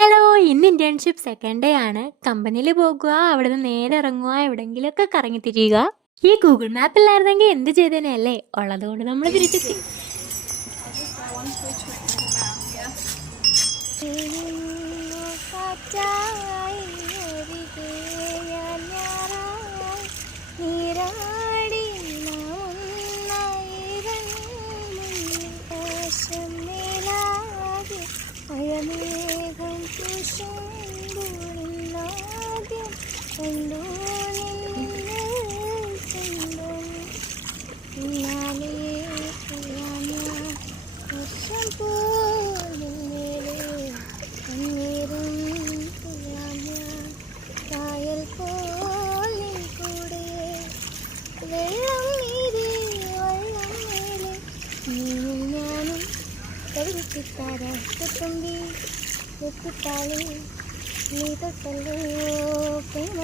Hello, ഇന്ന് internship second day ആണ്. കമ്പനിയിൽ പോകുക, അവിടെ നിന്ന് നേരെ ഇറങ്ങുക, എവിടെങ്കിലൊക്കെ കറങ്ങി തിരിയുക. ഈ ഗൂഗിൾ മാപ്പ് ഇല്ലായിരുന്നെങ്കിൽ എന്ത് ചെയ്തേനല്ലേ? ഉള്ളത് കൊണ്ട് നമ്മൾ തിരിച്ചെത്തി. നീ തൊട്ടല്ലോ പ്രേമ